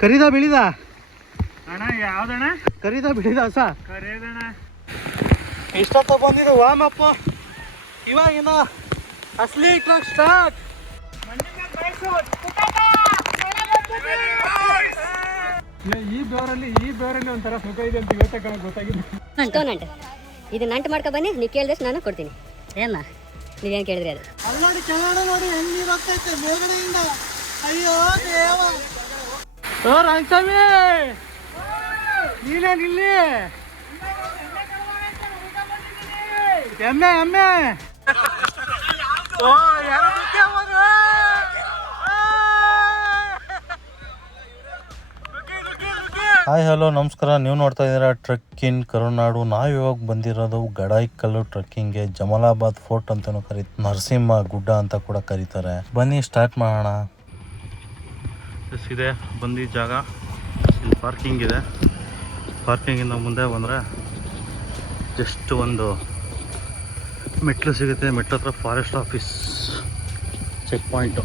ಕರಿದ ಬಿಳಿದ ಅಣ್ಣ ಯಾವ್ದಣ್ಣ? ಕರಿದ ಬಿಳಿದ ಹೊಸ ಕರಿದಣ್ಣ. ಇಷ್ಟೊತ್ತ ಬಂದಿದ್ದು ವಾಮಪ್ಪ. ಇವಾಗಿನ ಅಸಲಿ ಟ್ರಕ್ ಸ್ಟಾರ್ಟ್. ಈ ಬೇರಲ್ಲಿ ಒಂಥರ ಸುಖ ಇದೆ ಅಂತ ಇವತ್ತೇ ಗೊತ್ತಾಗಿದೆ. ನಂಟು ಇದು ನಂಟು ಮಾಡ್ಕೊ ಬನ್ನಿ, ನೀವು ಕೇಳಿದಷ್ಟು ನಾನು ಕೊಡ್ತೀನಿ. ಏನ ನೀವೇನು ಕೇಳಿದ್ರಿ ಅದು ಅಲ್ಲೋಡಿ ಕೆಳಗಡೆ ನೋಡಿ ಹೆಂಗ್ ನೀರು ಹೋಗ್ತೈತೆ ಮೇಲ್ಗಡೆಯಿಂದ. ಅಯ್ಯೋ ದೇವ, ಓ ರಂಗಸ್ವಾಮಿ ನೀನೇ ನಿಲ್ಲಿ. ಎಮ್ಮೆ ಎಮ್ಮೆ ಓ ಹಾಯ್ ಹಲೋ ನಮಸ್ಕಾರ. ನೀವು ನೋಡ್ತಾ ಇದ್ದೀರಾ ಟ್ರಕ್ ಇನ್ ಕರುನಾಡು. ನಾವು ಇವಾಗ ಬಂದಿರೋದು ಗಡಾಯಿಕಲ್ಲು ಟ್ರಕ್ಕಿಂಗ್ಗೆ. ಜಮಲಾಬಾದ್ ಫೋರ್ಟ್ ಅಂತಲೂ ಕರೀತಾರೆ, ನರಸಿಂಹ ಗುಡ್ಡ ಅಂತ ಕೂಡ ಕರೀತಾರೆ. ಬನ್ನಿ ಸ್ಟಾರ್ಟ್ ಮಾಡೋಣ. ಇದೆ ಬಂದಿ ಜಾಗ. ಇಲ್ಲಿ ಪಾರ್ಕಿಂಗ್ ಇದೆ. ಪಾರ್ಕಿಂಗಿಂದ ಮುಂದೆ ಬಂದರೆ ಜಸ್ಟ್ ಒಂದು ಮೆಟ್ಲು ಸಿಗುತ್ತೆ. ಮೆಟ್ಲು ಹತ್ರ ಫಾರೆಸ್ಟ್ ಆಫೀಸ್ ಚೆಕ್ ಪಾಯಿಂಟು.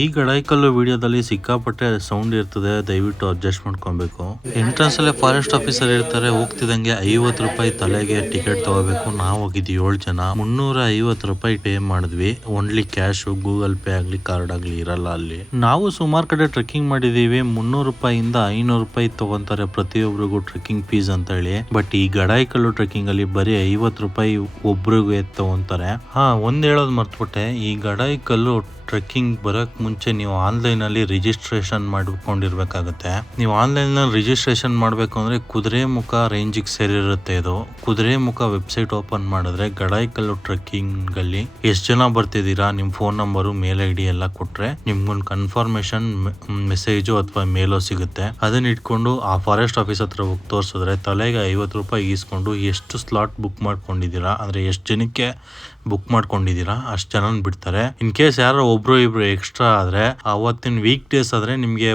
ಈ ಗಡಾಯಿಕಲ್ಲು ವಿಡಿಯೋದಲ್ಲಿ ಸಿಕ್ಕಾಪಟ್ಟೆ ಸೌಂಡ್ ಇರ್ತದೆ, ದಯವಿಟ್ಟು ಅಡ್ಜಸ್ಟ್ ಮಾಡ್ಕೊಬೇಕು. ಎಂಟ್ರೆನ್ಸ್ ಅಲ್ಲೇ ಫಾರೆಸ್ಟ್ ಆಫೀಸರ್ ಇರ್ತಾರೆ. ಹೋಗ್ತಿದಂಗೆ 50 ರೂಪಾಯಿ ತಲೆಗೆ ಟಿಕೆಟ್ ತಗೋಬೇಕು. ನಾವು ಹೋಗಿದ್ವಿ 7 ಜನ, 350 ರೂಪಾಯಿ ಪೇ ಮಾಡಿದ್ವಿ. ಓನ್ಲಿ ಕ್ಯಾಶ್, ಗೂಗಲ್ ಪೇ ಆಗ್ಲಿ ಕಾರ್ಡ್ ಆಗ್ಲಿ ಇರಲ್ಲ ಅಲ್ಲಿ. ನಾವು ಸುಮಾರು ಕಡೆ ಟ್ರೆಕ್ಕಿಂಗ್ ಮಾಡಿದೀವಿ. 300 ರೂಪಾಯಿಂದ 500 ರೂಪಾಯಿ ತಗೊಂತಾರೆ ಪ್ರತಿಯೊಬ್ಬರಿಗೂ ಟ್ರೆಕ್ಕಿಂಗ್ ಫೀಸ್ ಅಂತ ಹೇಳಿ. ಬಟ್ ಈ ಗಡಾಯಿಕಲ್ಲು ಟ್ರೆಕ್ಕಿಂಗ್ ಅಲ್ಲಿ ಬರೀ 50 ರೂಪಾಯಿ ಒಬ್ರಿಗೆ ತಗೊಂತಾರೆ. ಒಂದ್ ಹೇಳೋದು ಮರ್ತ್ಬಿಟ್ಟೆ, ಈ ಗಡಾಯಿಕಲ್ಲು ಟ್ರೆಕ್ಕಿಂಗ್ ಬರೋಕ್ ಮುಂಚೆ ನೀವು ಆನ್ಲೈನಲ್ಲಿ ರಿಜಿಸ್ಟ್ರೇಷನ್ ಮಾಡ್ಕೊಂಡಿರ್ಬೇಕಾಗುತ್ತೆ. ನೀವು ಆನ್ಲೈನಲ್ಲಿ ರಿಜಿಸ್ಟ್ರೇಷನ್ ಮಾಡಬೇಕು ಅಂದ್ರೆ ಕುದುರೆಮುಖ ರೇಂಜಿಗೆ ಸೇರಿರುತ್ತೆ ಇದು. ಕುದುರೆಮುಖ ವೆಬ್ಸೈಟ್ ಓಪನ್ ಮಾಡಿದ್ರೆ ಗಡಾಯಿಕಲ್ಲು ಟ್ರೆಕ್ಕಿಂಗ್ ಅಲ್ಲಿ ಎಷ್ಟು ಜನ ಬರ್ತಿದ್ದೀರಾ, ನಿಮ್ಮ ಫೋನ್ ನಂಬರು, ಮೇಲ್ ಐಡಿ ಎಲ್ಲ ಕೊಟ್ರೆ ನಿಮ್ಗೊಂದು ಕನ್ಫರ್ಮೇಶನ್ ಮೆಸೇಜು ಅಥವಾ ಮೇಲೋ ಸಿಗುತ್ತೆ. ಅದನ್ನ ಇಟ್ಕೊಂಡು ಆ ಫಾರೆಸ್ಟ್ ಆಫೀಸ್ ಹತ್ರ ಹೋಗಿ ತೋರಿಸಿದ್ರೆ ತಲೆಗೆ 50 ರೂಪಾಯಿ ಈಸ್ಕೊಂಡು ಎಷ್ಟು ಸ್ಲಾಟ್ ಬುಕ್ ಮಾಡ್ಕೊಂಡಿದ್ದೀರಾ, ಅಂದ್ರೆ ಎಷ್ಟು ಜನಕ್ಕೆ ಬುಕ್ ಮಾಡ್ಕೊಂಡಿದ್ದೀರಾ ಅಷ್ಟು ಜನ ಬಿಡ್ತಾರೆ. ಇನ್ ಕೇಸ್ ಯಾರೋ ಒಬ್ರು ಇಬ್ರು ಎಕ್ಸ್ಟ್ರಾ ಆದ್ರೆ ಅವತ್ತಿನ ವೀಕ್ ಡೇಸ್ ಆದ್ರೆ ನಿಮ್ಗೆ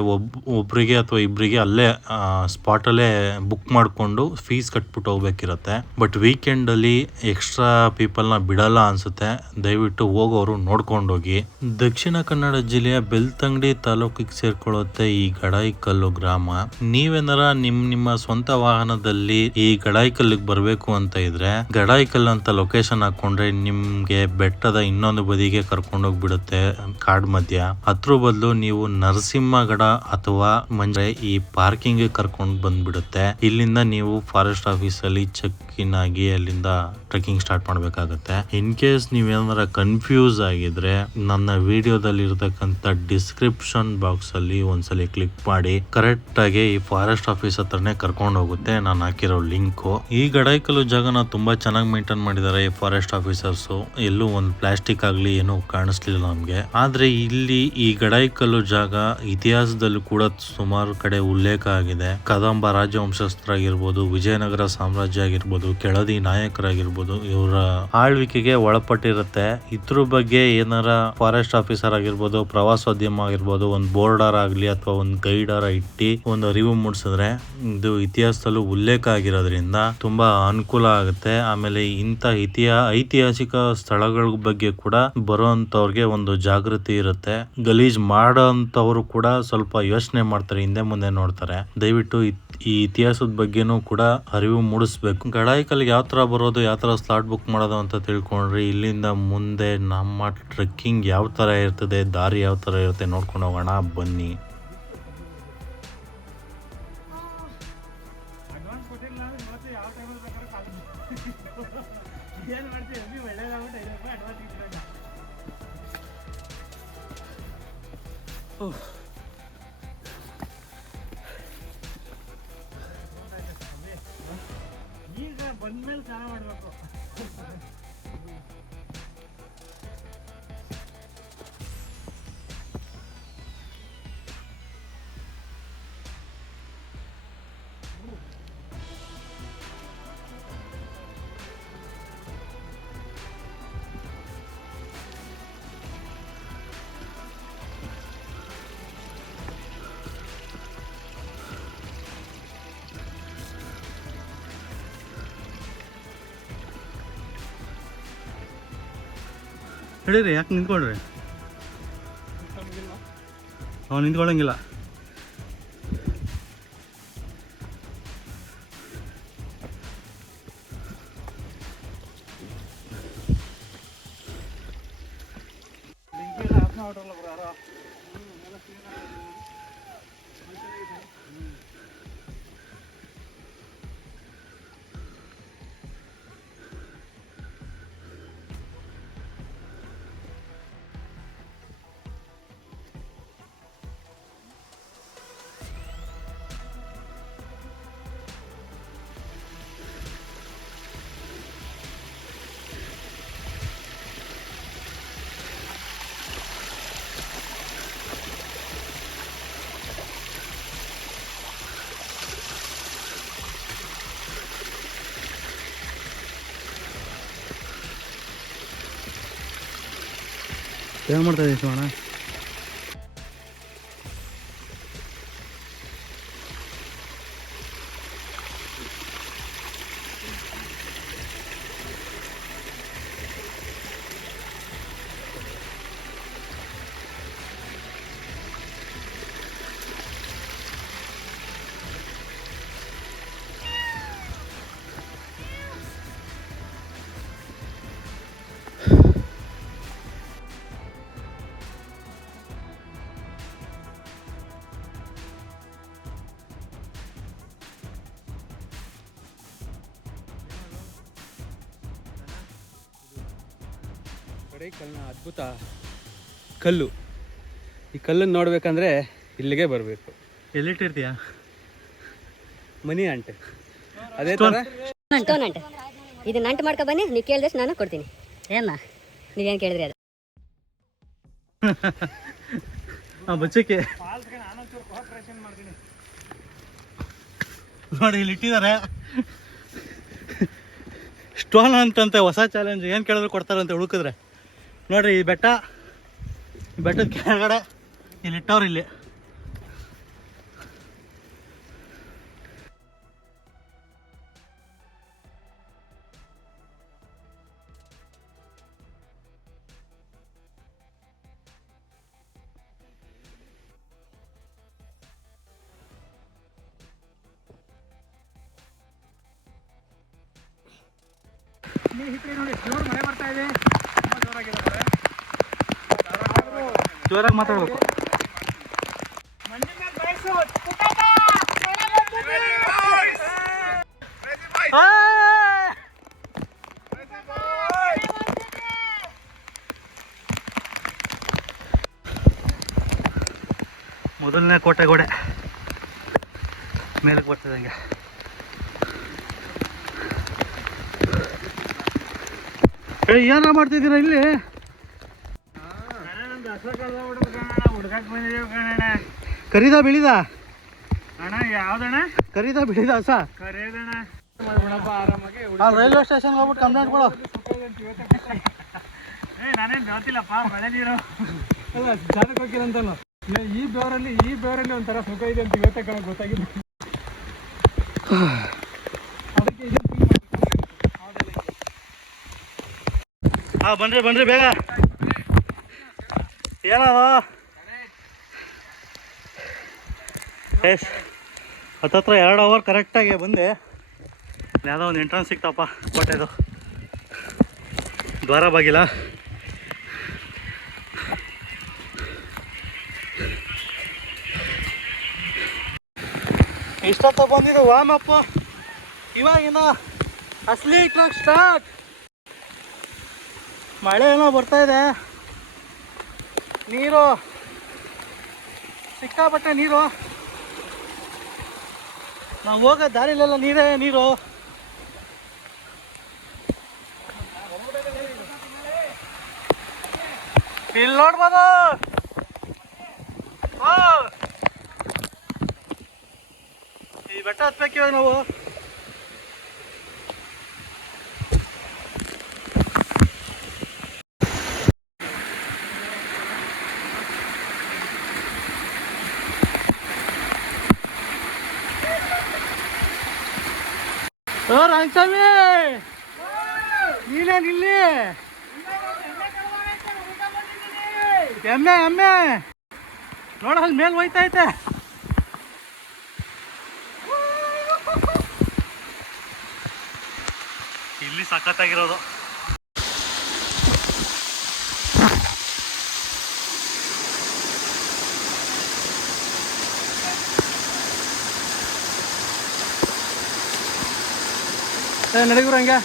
ಒಬ್ರಿಗೆ ಅಥವಾ ಇಬ್ರಿಗೆ ಅಲ್ಲೇ ಸ್ಪಾಟ್ ಅಲ್ಲೇ ಬುಕ್ ಮಾಡ್ಕೊಂಡು ಫೀಸ್ ಕಟ್ಬಿಟ್ಟು ಹೋಗ್ಬೇಕಿರತ್ತೆ. ಬಟ್ ವೀಕೆಂಡ್ ಅಲ್ಲಿ ಎಕ್ಸ್ಟ್ರಾ ಪೀಪಲ್ ನ ಬಿಡಲ್ಲ ಅನ್ಸುತ್ತೆ. ದಯವಿಟ್ಟು ಹೋಗೋರು ನೋಡ್ಕೊಂಡು ಹೋಗಿ. ದಕ್ಷಿಣ ಕನ್ನಡ ಜಿಲ್ಲೆಯ ಬೆಳ್ತಂಗಡಿ ತಾಲೂಕಿಗೆ ಸೇರ್ಕೊಳ್ಳುತ್ತೆ ಈ ಗಡಾಯಿಕಲ್ಲು ಗ್ರಾಮ. ನೀವೇನಾರ ನಿಮ್ಮ ಸ್ವಂತ ವಾಹನದಲ್ಲಿ ಈ ಗಡಾಯಿಕಲ್ಲಿಗೆ ಬರ್ಬೇಕು ಅಂತ ಇದ್ರೆ ಗಡಾಯಿಕಲ್ ಅಂತ ಲೊಕೇಶನ್ ಹಾಕೊಂಡ್ರೆ ನಿಮ್ಗೆ ಬೆಟ್ಟದ ಇನ್ನೊಂದು ಬದಿಗೆ ಕರ್ಕೊಂಡೋಗ್ಬಿಡುತ್ತೆ ಕಾಡ್ ಮಧ್ಯ. ಅದ್ರ ಬದಲು ನೀವು ನರಸಿಂಹಗಡ ಅಥವಾ ಮಂಜೆ ಈ ಪಾರ್ಕಿಂಗ್ ಕರ್ಕೊಂಡು ಬಂದ್ಬಿಡುತ್ತೆ. ಇಲ್ಲಿಂದ ನೀವು ಫಾರೆಸ್ಟ್ ಆಫೀಸ್ ಅಲ್ಲಿ ಚೆಕ್ ಇನ್ ಆಗಿ ಅಲ್ಲಿಂದ ಟ್ರೆಕ್ಕಿಂಗ್ ಸ್ಟಾರ್ಟ್ ಮಾಡ್ಬೇಕಾಗತ್ತೆ. ಇನ್ ಕೇಸ್ ನೀವೇನಾರ ಕನ್ಫ್ಯೂಸ್ ಆಗಿದ್ರೆ ನನ್ನ ವಿಡಿಯೋದಲ್ಲಿ ಇರತಕ್ಕಂತ ಡಿಸ್ಕ್ರಿಪ್ಷನ್ ಬಾಕ್ಸ್ ಅಲ್ಲಿ ಒಂದ್ಸಲಿ ಕ್ಲಿಕ್ ಮಾಡಿ ಕರೆಕ್ಟ್ ಆಗಿ ಈ ಫಾರೆಸ್ಟ್ ಆಫೀಸ್ ಹತ್ರನೇ ಕರ್ಕೊಂಡು ಹೋಗುತ್ತೆ ನಾನು ಹಾಕಿರೋ ಲಿಂಕು. ಈ ಗಡಾಯಿಕಲ್ಲು ಜಾಗನ ತುಂಬಾ ಚೆನ್ನಾಗಿ ಮೇಂಟೈನ್ ಮಾಡಿದ್ದಾರೆ ಈ ಫಾರೆಸ್ಟ್ ಆಫೀಸರ್ಸ್. ಎಲ್ಲೂ ಒಂದು ಪ್ಲಾಸ್ಟಿಕ್ ಆಗ್ಲಿ ಏನೂ ಕಾಣಿಸ್ಲಿಲ್ಲ ನಮ್ಗೆ. ಆದ್ರೆ ಇಲ್ಲಿ ಈ ಗಡಾಯಿಕಲ್ಲು ಜಾಗ ಇತಿಹಾಸದಲ್ಲೂ ಕೂಡ ಸುಮಾರು ಕಡೆ ಉಲ್ಲೇಖ ಆಗಿದೆ. ಕದಂಬ ರಾಜವಂಶಸ್ಥರಾಗಿರ್ಬೋದು, ವಿಜಯನಗರ ಸಾಮ್ರಾಜ್ಯ ಆಗಿರ್ಬೋದು, ಕೆಳದಿ ನಾಯಕರಾಗಿರ್ಬೋದು, ಇವರ ಆಳ್ವಿಕೆಗೆ ಒಳಪಟ್ಟಿರುತ್ತೆ. ಇದ್ರ ಬಗ್ಗೆ ಏನಾರ ಫಾರೆಸ್ಟ್ ಆಫೀಸರ್ ಆಗಿರ್ಬೋದು, ಪ್ರವಾಸೋದ್ಯಮ ಆಗಿರ್ಬೋದು, ಒಂದು ಬೋರ್ಡರ್ ಆಗ್ಲಿ ಅಥವಾ ಒಂದು ಗೈಡರ್ ಇಟ್ಟು ಒಂದು ಅರಿವು ಮೂಡಿಸಿದ್ರೆ ಇದು ಇತಿಹಾಸದಲ್ಲೂ ಉಲ್ಲೇಖ ಆಗಿರೋದ್ರಿಂದ ತುಂಬಾ ಅನುಕೂಲ ಆಗುತ್ತೆ. ಆಮೇಲೆ ಇಂಥ ಐತಿಹಾಸಿಕ ಸ್ಥಳಗಳ ಬಗ್ಗೆ ಕೂಡ ಬರುವಂತವ್ರಿಗೆ ಒಂದು ಜಾಗೃತಿ ಇರುತ್ತೆ. ಗಲೀಜ್ ಮಾಡೋಂಥವ್ರು ಕೂಡ ಸ್ವಲ್ಪ ಯೋಚನೆ ಮಾಡ್ತಾರೆ, ಹಿಂದೆ ಮುಂದೆ ನೋಡ್ತಾರೆ. ದಯವಿಟ್ಟು ಈ ಇತಿಹಾಸದ ಬಗ್ಗೆನೂ ಕೂಡ ಅರಿವು ಮೂಡಿಸ್ಬೇಕು. ಗಡಾಯಿಕಲ್ಗೆ ಯಾವ ತರ ಬರೋದು, ಯಾವ ತರ ಸ್ಲಾಟ್ ಬುಕ್ ಮಾಡೋದು ಅಂತ ತಿಳ್ಕೊಂಡ್ರಿ ಇಲ್ಲಿಂದ ಮುಂದೆ ನಮ್ಮ ಟ್ರೆಕ್ಕಿಂಗ್ ಯಾವ ತರ ಇರ್ತದೆ, ದಾರಿ ಯಾವ ತರ ಇರುತ್ತೆ ನೋಡ್ಕೊಂಡು ಹೋಗೋಣ ಬನ್ನಿ. ಈಗ ಬಂದ್ಮೇಲೆ ಸ್ನಾನ ಮಾಡ್ಬೇಕು. ನಡೀರಿ, ಯಾಕೆ ನಿಂತ್ಕೊಳ್ರಿ? ಅವ್ನು ನಿಂತ್ಕೊಳ್ಳಂಗಿಲ್ಲ. ಏನು ಮಾಡ್ತಾ ಇದ್ದೀವಿ ಶಿವಣ್ಣ? ಕಲ್ಲಿನ ಅದ್ಭುತ ಕಲ್ಲು. ಈ ಕಲ್ಲನ್ನು ನೋಡ್ಬೇಕಂದ್ರೆ ಇಲ್ಲಿಗೆ ಬರಬೇಕು. ಎಲ್ಲಿಟ್ಟಿರ್ತೀಯ? ಮನಿ ಅಂಟೆ ಅದೇ ಥರ ನಂಟು ಇದು ನಂಟು ಮಾಡ್ಕೊ ಬನ್ನಿ, ನೀವು ಕೇಳಿದಷ್ಟು ನಾನು ಕೊಡ್ತೀನಿ. ಏನ ನೀವೇನು ಕೇಳಿದ್ರಿ ಅದು? ಬಚ್ಚಕ್ಕೆ ನೋಡಿ ಇಲ್ಲಿ ಇಟ್ಟಿದ್ದಾರೆ. ಸ್ಟೋನ್ ಅಂತಂತೆ ಹೊಸ ಚಾಲೆಂಜ್. ಏನು ಕೇಳಿದ್ರು ಕೊಡ್ತಾರಂತೆ ಹುಡುಕಿದ್ರೆ. ನೋಡ್ರಿ ಈ ಬೆಟ್ಟದ ಕೆಳಗಡೆ ಇಲ್ಲಿ ಇಟ್ಟವ್ರು. ಇಲ್ಲಿ ನೋಡಿ ಜೋರು ಮಳೆ ಬರ್ತಾ ಇದೆ. ಜೋರಾಗಿ ಮಾತಾಡ್ಬೇಕು. ಮೊದಲನೇ ಕೋಟೆ ಗೋಡೆ ಮೇಲಕ್ಕೆ ಬರ್ತದಂಗೆ. ಏನಾರ ಮಾಡ್ತಿದ್ದೀರಾ ಇಲ್ಲಿ? ಹುಡ್ಕಕ್ ಬಂದಿದ್ದೀವಿ ಕಣಣ್ಣ. ಕರಿದ ಬಿಳಿದ ಅಣ್ಣ ಯಾವ್ದಣ್ಣ? ಕರಿದ ಬಿಳಿದ ಹೊಸ ಕರೆಯೋದಣ್ಣ. ಆರಾಮಾಗಿ ರೈಲ್ವೆ ಸ್ಟೇಷನ್ಗೆ ಹೋಗ್ಬಿಟ್ಟು ಕಂಪ್ಲೇಂಟ್ ಕೊಡು. ನಾನೇನು ಗೊತ್ತಿಲ್ಲಪ್ಪ, ಮಳೆ ನೀರು. ಅಲ್ಲ ಜಾತಕ ಹೋಗಿರಂತಲ್ಲ. ಈ ಬೇರಲ್ಲಿ ಒಂಥರ ಸುಖ ಇದೆ ಅಂತ ಇವತ್ತೇ ಗೊತ್ತಾಗಿದ್ದು. ಅದಕ್ಕೆ ಬನ್ರಿ ಬೇಗ. ಏನದು? ಎಸ್ ಹತ್ತತ್ರ 2 ಅವರ್ ಕರೆಕ್ಟಾಗಿ ಬಂದೆ. ಯಾವುದೋ ಒಂದು ಎಂಟ್ರೆನ್ಸ್ ಸಿಕ್ತಪ್ಪ ಕೋಟೆದು. ದ್ವಾರ ಬಾಗಿಲ. ಇಷ್ಟೊತ್ತು ಬಂದಿದ್ದು ವಾಮಪ್ಪ. ಇವಾಗಿನ ಅಸಲಿ ಟ್ರಕ್ ಸ್ಟಾರ್ಟ್. ಮಳೆ ಏನೋ ಬರ್ತಾ ಇದೆ. ನೀರು ಸಿಕ್ಕಾಪಟ್ಟೆ ನೀರು. ನಾವು ಹೋಗೋ ದಾರಿಲೆಲ್ಲ ನೀರು. ಇಲ್ಲಿ ನೋಡ್ಬೋದು. ಈ ಬೆಟ್ಟ ಹತ್ಬೇಕು ಇವಾಗ ನಾವು. ರಂಗಸ್ವಾಮಿ ನೀನೇನು ಇಲ್ಲಿ? ಎಮ್ಮೆ ಎಮ್ಮೆ ನೋಡ ಅಲ್ಲಿ ಮೇಲೆ ಹೋಯ್ತೈತೆ. ಇಲ್ಲಿ ಸಖತ್ತಾಗಿರೋದು. ನಡಿಗುರು ಹಂಗೆ.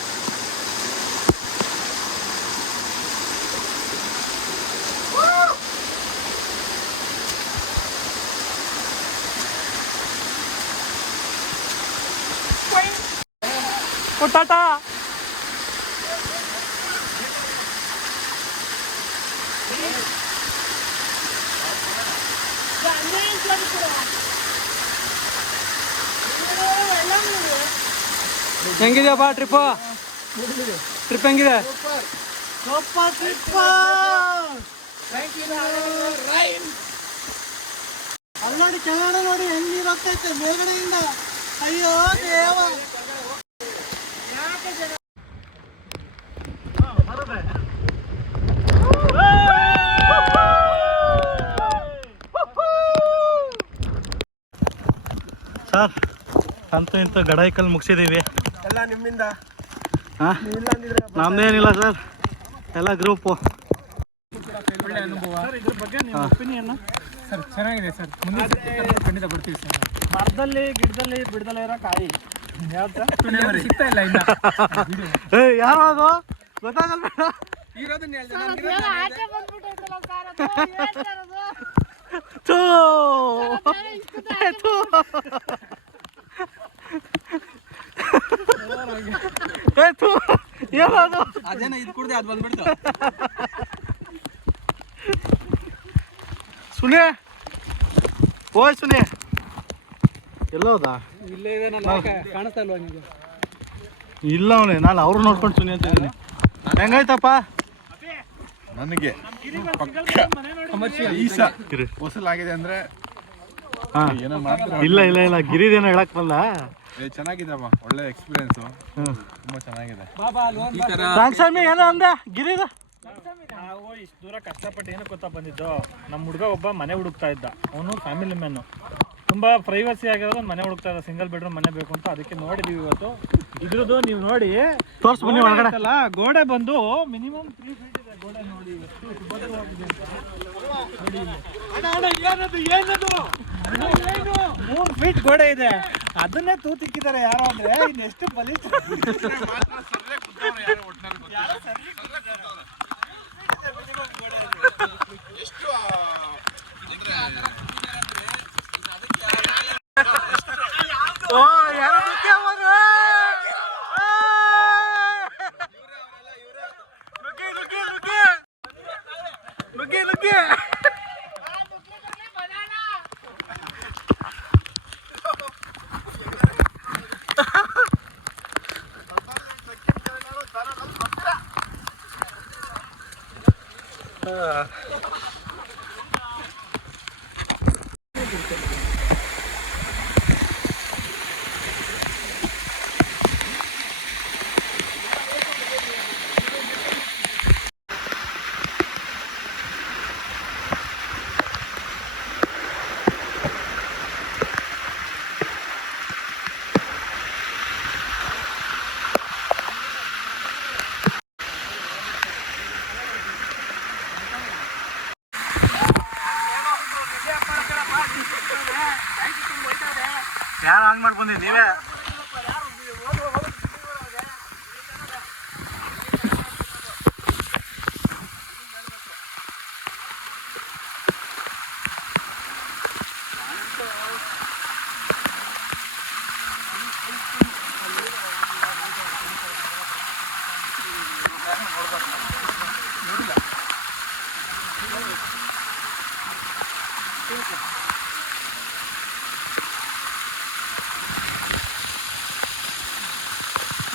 ಟಾಟಾ. ಹೆಂಗಿದೆಯಪ್ಪ ಟ್ರಿಪ್ ಹೆಂಗಿದೆ? ಅಲ್ಲಿ ನೋಡಿ ಕೆಳಗಡೆ ನೋಡಿ ಹೆಂಗ್ ನೀರು ಹೋಗ್ತೈತೆ ಮೇಲ್ಗಡೆಯಿಂದ. ಅಯ್ಯೋ ದೇವ. ಸರ್ ಅಂತೂ ಇಂತೂ ಗಡಾಯಿಕಲ್ ಮುಗಿಸಿದ್ದೀವಿ. ಎಲ್ಲ ನಿಮ್ಮಿಂದ. ಹಾಂ ನಮ್ದೇನಿಲ್ಲ ಸರ್, ಎಲ್ಲ ಗ್ರೂಪು. ಒಳ್ಳೆ ಅನುಭವ. ಇದ್ರ ಬಗ್ಗೆ ನಿಮ್ಮ ಒಪಿನಿಯನ್? ಸರ್ ಚೆನ್ನಾಗಿದೆ ಸರ್, ಮುಂದಿನ ಖಂಡಿತ ಬರ್ತೀವಿ ಸರ್. ಮರದಲ್ಲಿ ಗಿಡದಲ್ಲಿ ಬಿಡದಲ್ಲೇ ಇರೋ ಕಾಯಿ ಸಿಗ್ತಾ ಇಲ್ಲ ಇನ್ನ. ಯಾರು ಅದು ಗೊತ್ತಾಗಲ್ಲ. ಇರೋದನ್ನ ಹೇಳ್ದೆ ಅದೇನ ಇದು ಕುಡ್ದೆ ಅದು ಬಂದ್ಬಿಡ್ತು. ಸುನೆ ಓಯ್ ಸುನೆ ಎಲ್ಲೋದಾ? ಇಲ್ಲೇ ಇದೆ, ಕಾಣಿಸ್ತಾ ಇಲ್ವಾ ನಿಮಗೆ? ಇಲ್ಲ ಅವನೇ, ನಾನು ಅವ್ರು ನೋಡ್ಕೊಂಡು ಸುನಿ ಅಂತ ಇದ್ದೀನಿ. ಹೆಂಗಾಯ್ತಪ್ಪ? ನನಗೆ ಹೊಸಲಾಗಿದೆ ಅಂದ್ರೆ ಏನೋ ಮಾಡ್ತಾರೆ. ಇಲ್ಲ ಇಲ್ಲ ಇಲ್ಲ ಗಿರಿದೇನೋ ಹೇಳಕ್ ಬಂದ. ಚೆನ್ನಾಗಿದೆಮ್ಮ, ಒಳ್ಳೆ ಎಕ್ಸ್ಪೀರಿಯನ್ಸ್, ತುಂಬಾ ಚೆನ್ನಾಗಿದೆ. ರಾಮಸ್ವಾಮಿ ಏನೋ ಅಂದೆ ಗಿರಿದ. ನಾವು ಇಷ್ಟು ದೂರ ಕಷ್ಟಪಟ್ಟು ಏನಕ್ಕೆ ಗೊತ್ತಾ ಬಂದಿದ್ದು, ನಮ್ಮ ಹುಡುಗ ಒಬ್ಬ ಮನೆ ಹುಡುಕ್ತಾ ಇದ್ದ. ಅವನು ಫ್ಯಾಮಿಲಿ ಮ್ಯಾನು, ತುಂಬ ಪ್ರೈವಸಿ ಆಗಿರೋದು ಮನೆ ಹುಡುಕ್ತಾ ಇದ್ದ. ಸಿಂಗಲ್ ಬೆಡ್ರೂಮ್ ಮನೆ ಬೇಕು ಅಂತ, ಅದಕ್ಕೆ ನೋಡಿದೀವಿ ಇವತ್ತು. ಇದ್ರದ್ದು ನೀವು ನೋಡಿ ತೋರ್ಸ್ ಬನ್ನಿ ಒಳಗಡೆ. ಗೋಡೆ ಬಂದು ಮಿನಿಮಮ್ 3 ಫೀಟ್ ಇದೆ ಗೋಡೆ. ನೋಡಿ ಎಷ್ಟು ಸುಭದ್ರವಾಗಿದೆ ಅಂತ. 3 ಫೀಟ್ ಗೋಡೆ ಇದೆ, ಅದನ್ನೇ ತೂತಿಕ್ಕಿದ್ದಾರೆ ಯಾರೋ ಅಂದ್ರೆ ಇನ್ನೆಷ್ಟು ಬಲಿಷ್ಠ. ಯಾರು ಹಂಗ್ ಮಾಡಿ ಬಂದಿದ್ದು ನೀವೇ?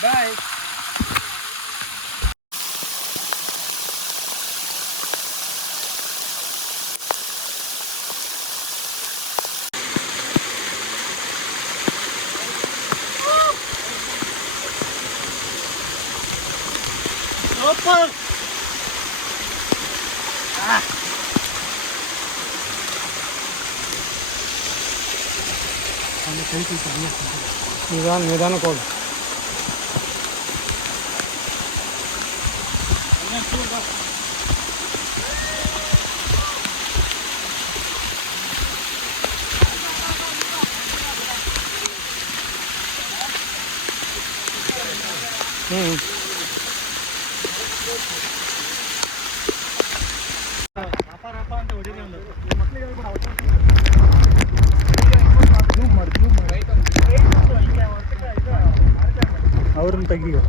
ಬಾಯ್. ಸೂಪರ್. ನಿಧಾನಕ್ಕೆ ಹೋಗಿ. ಅವ್ರನ್ನ ತೆಗಿಯೋ.